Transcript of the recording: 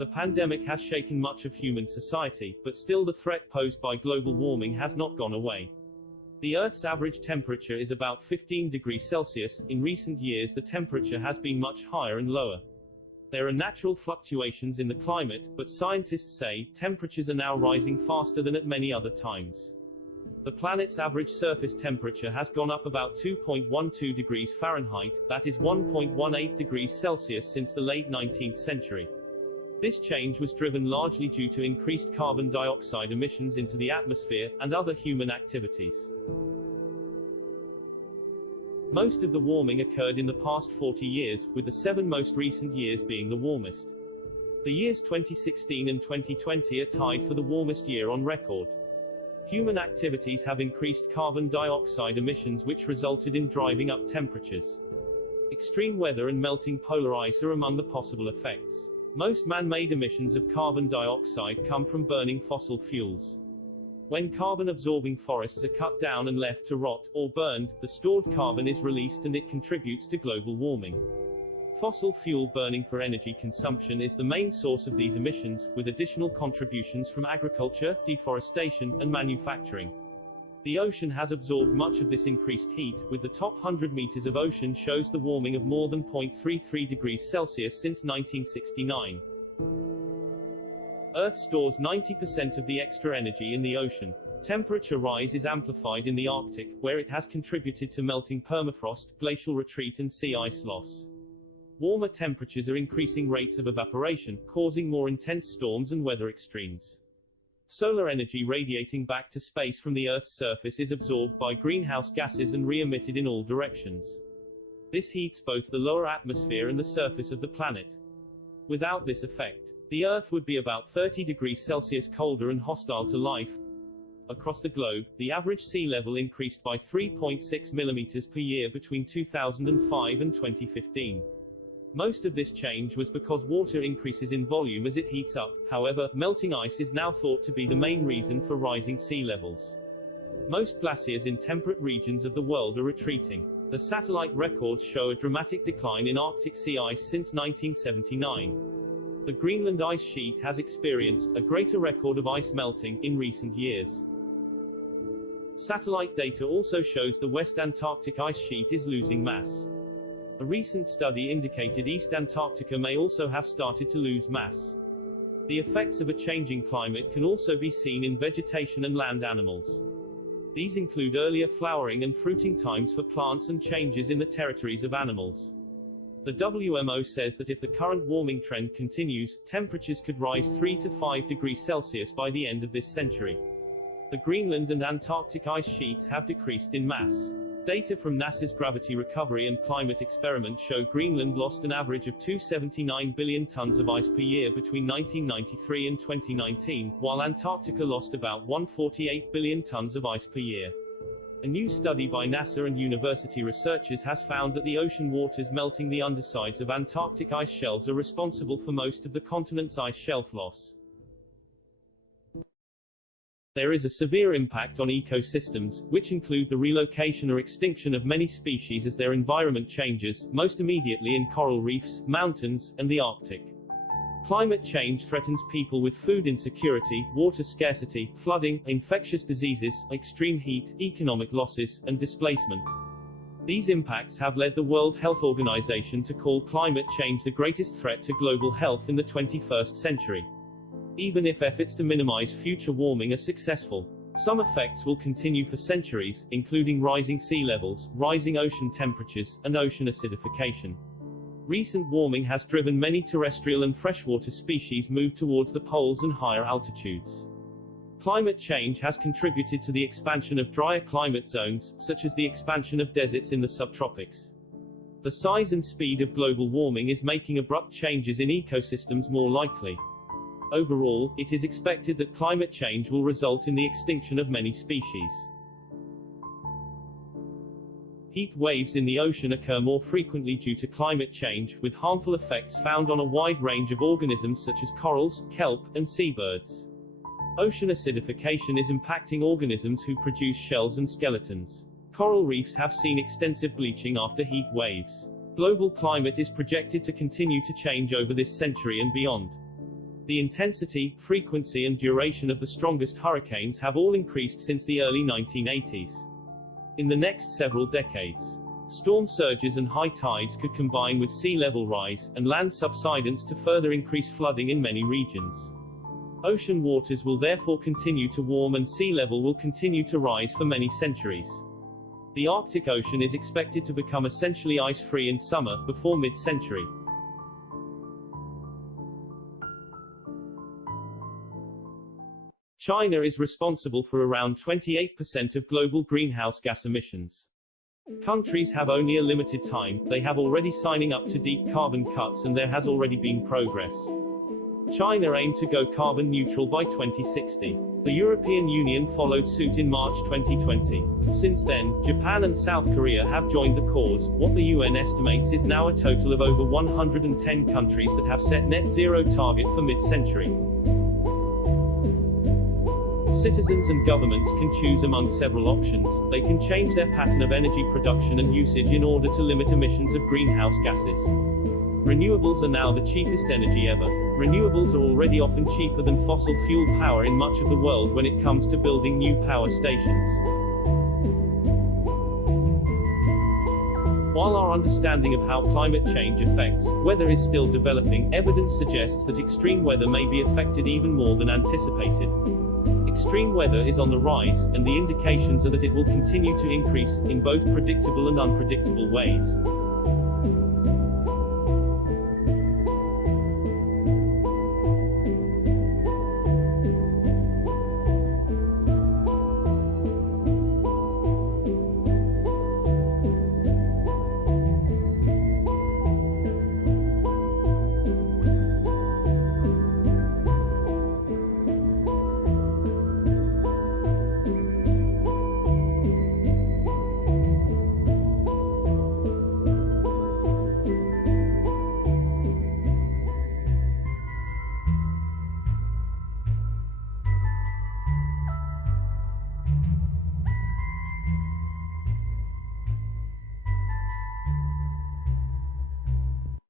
The pandemic has shaken much of human society, but still the threat posed by global warming has not gone away. The Earth's average temperature is about 15 degrees Celsius. In recent years the temperature has been much higher and lower. There are natural fluctuations in the climate, but scientists say temperatures are now rising faster than at many other times. The planet's average surface temperature has gone up about 2.12 degrees Fahrenheit, that is 1.18 degrees Celsius, since the late 19th century. This change was driven largely due to increased carbon dioxide emissions into the atmosphere, and other human activities. Most of the warming occurred in the past 40 years, with the 7 most recent years being the warmest. The years 2016 and 2020 are tied for the warmest year on record. Human activities have increased carbon dioxide emissions, which resulted in driving up temperatures. Extreme weather and melting polar ice are among the possible effects. Most man-made emissions of carbon dioxide come from burning fossil fuels. When carbon-absorbing forests are cut down and left to rot, or burned, the stored carbon is released and it contributes to global warming. Fossil fuel burning for energy consumption is the main source of these emissions, with additional contributions from agriculture, deforestation, and manufacturing. The ocean has absorbed much of this increased heat, with the top 100 meters of ocean shows the warming of more than 0.33 degrees Celsius since 1969. Earth stores 90% of the extra energy in the ocean. Temperature rise is amplified in the Arctic, where it has contributed to melting permafrost, glacial retreat and sea ice loss. Warmer temperatures are increasing rates of evaporation, causing more intense storms and weather extremes. Solar energy radiating back to space from the Earth's surface is absorbed by greenhouse gases and re-emitted in all directions. This heats both the lower atmosphere and the surface of the planet. Without this effect, the Earth would be about 30 degrees Celsius colder and hostile to life. Across the globe, the average sea level increased by 3.6 millimeters per year between 2005 and 2015. Most of this change was because water increases in volume as it heats up. However, melting ice is now thought to be the main reason for rising sea levels. Most glaciers in temperate regions of the world are retreating. The satellite records show a dramatic decline in Arctic sea ice since 1979. The Greenland ice sheet has experienced a greater record of ice melting in recent years. Satellite data also shows the West Antarctic ice sheet is losing mass. A recent study indicated East Antarctica may also have started to lose mass. The effects of a changing climate can also be seen in vegetation and land animals. These include earlier flowering and fruiting times for plants and changes in the territories of animals. The WMO says that if the current warming trend continues, temperatures could rise 3 to 5 degrees Celsius by the end of this century. The Greenland and Antarctic ice sheets have decreased in mass. Data from NASA's Gravity Recovery and Climate Experiment show Greenland lost an average of 279 billion tons of ice per year between 1993 and 2019, while Antarctica lost about 148 billion tons of ice per year. A new study by NASA and university researchers has found that the ocean waters melting the undersides of Antarctic ice shelves are responsible for most of the continent's ice shelf loss. There is a severe impact on ecosystems, which include the relocation or extinction of many species as their environment changes, most immediately in coral reefs, mountains, and the Arctic. Climate change threatens people with food insecurity, water scarcity, flooding, infectious diseases, extreme heat, economic losses, and displacement. These impacts have led the World Health Organization to call climate change the greatest threat to global health in the 21st century. Even if efforts to minimize future warming are successful, some effects will continue for centuries, including rising sea levels, rising ocean temperatures, and ocean acidification. Recent warming has driven many terrestrial and freshwater species move towards the poles and higher altitudes. Climate change has contributed to the expansion of drier climate zones, such as the expansion of deserts in the subtropics. The size and speed of global warming is making abrupt changes in ecosystems more likely. Overall, it is expected that climate change will result in the extinction of many species. Heat waves in the ocean occur more frequently due to climate change, with harmful effects found on a wide range of organisms such as corals, kelp, and seabirds. Ocean acidification is impacting organisms who produce shells and skeletons. Coral reefs have seen extensive bleaching after heat waves. Global climate is projected to continue to change over this century and beyond. The intensity, frequency and duration of the strongest hurricanes have all increased since the early 1980s. In the next several decades, storm surges and high tides could combine with sea level rise and land subsidence to further increase flooding in many regions. Ocean waters will therefore continue to warm and sea level will continue to rise for many centuries. The Arctic Ocean is expected to become essentially ice-free in summer, before mid-century. China is responsible for around 28% of global greenhouse gas emissions. Countries have only a limited time, they have already signing up to deep carbon cuts and there has already been progress. China aimed to go carbon neutral by 2060. The European Union followed suit in March 2020. Since then, Japan and South Korea have joined the cause. What the UN estimates is now a total of over 110 countries that have set net zero target for mid-century. Citizens and governments can choose among several options. They can change their pattern of energy production and usage in order to limit emissions of greenhouse gases. Renewables are now the cheapest energy ever. Renewables are already often cheaper than fossil fuel power in much of the world when it comes to building new power stations. While our understanding of how climate change affects weather is still developing, evidence suggests that extreme weather may be affected even more than anticipated. Extreme weather is on the rise, and the indications are that it will continue to increase, in both predictable and unpredictable ways.